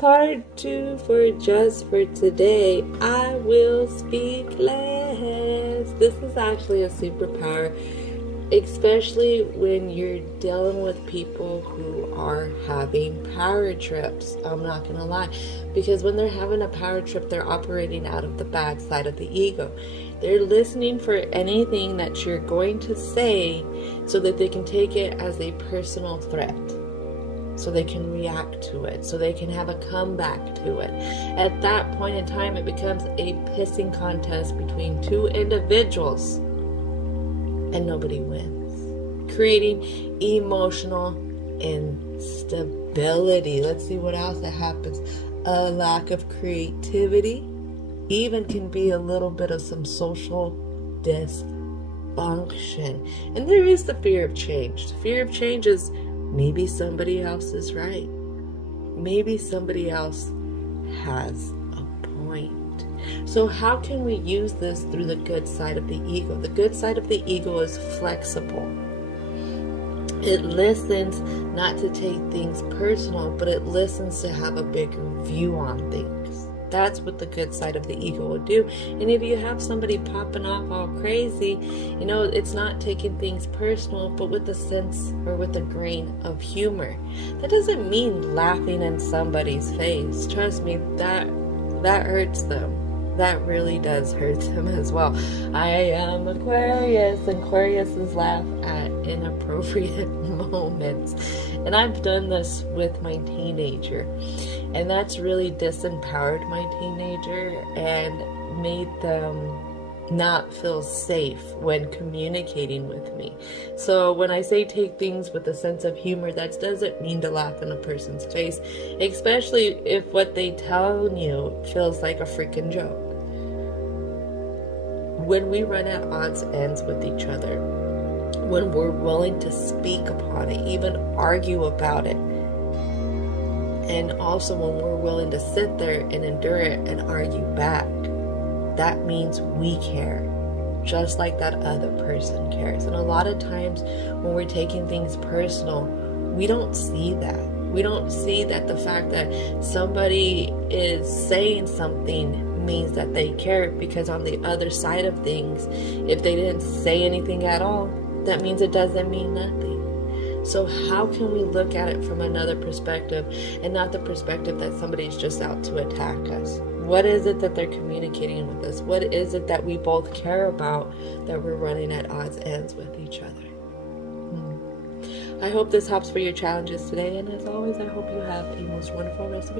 Part 2 for just for today. I will speak less. This is actually a superpower, especially when you're dealing with people who are having power trips. I'm not gonna lie, because when they're having a power trip, they're operating out of the bad side of the ego. They're listening for anything that you're going to say so that they can take it as a personal threat, so they can react to it, so they can have a comeback to it. At that point in time, it becomes a pissing contest between two individuals, and nobody wins, creating emotional instability. Let's see what else that happens. A lack of creativity, even can be a little bit of some social dysfunction. And there is the fear of change. The fear of change is maybe somebody else is right. Maybe somebody else has a point. So how can we use this through the good side of the ego? The good side of the ego is flexible. It listens not to take things personal, but it listens to have a bigger view on things. That's what the good side of the ego will do. And if you have somebody popping off all crazy, it's not taking things personal, but with a sense or with a grain of humor. That doesn't mean laughing in somebody's face. Trust me, that hurts them. That really does hurt them as well. I am Aquarius, and Aquariuses laugh at inappropriate moments. And I've done this with my teenager. And that's really disempowered my teenager and made them not feel safe when communicating with me. So when I say take things with a sense of humor, that doesn't mean to laugh in a person's face, especially if what they tell you feels like a freaking joke. When we run at odds ends with each other, when we're willing to speak upon it, even argue about it, and also when we're willing to sit there and endure it and argue back, that means we care, just like that other person cares. And a lot of times when we're taking things personal, we don't see that. We don't see that the fact that somebody is saying something means that they care, because on the other side of things, if they didn't say anything at all, that means it doesn't mean nothing. So how can we look at it from another perspective, and not the perspective that somebody's just out to attack us? What is it that they're communicating with us? What is it that we both care about that we're running at odds ends with each other? I hope this helps for your challenges today, and as always, I hope you have a most wonderful rest of your day.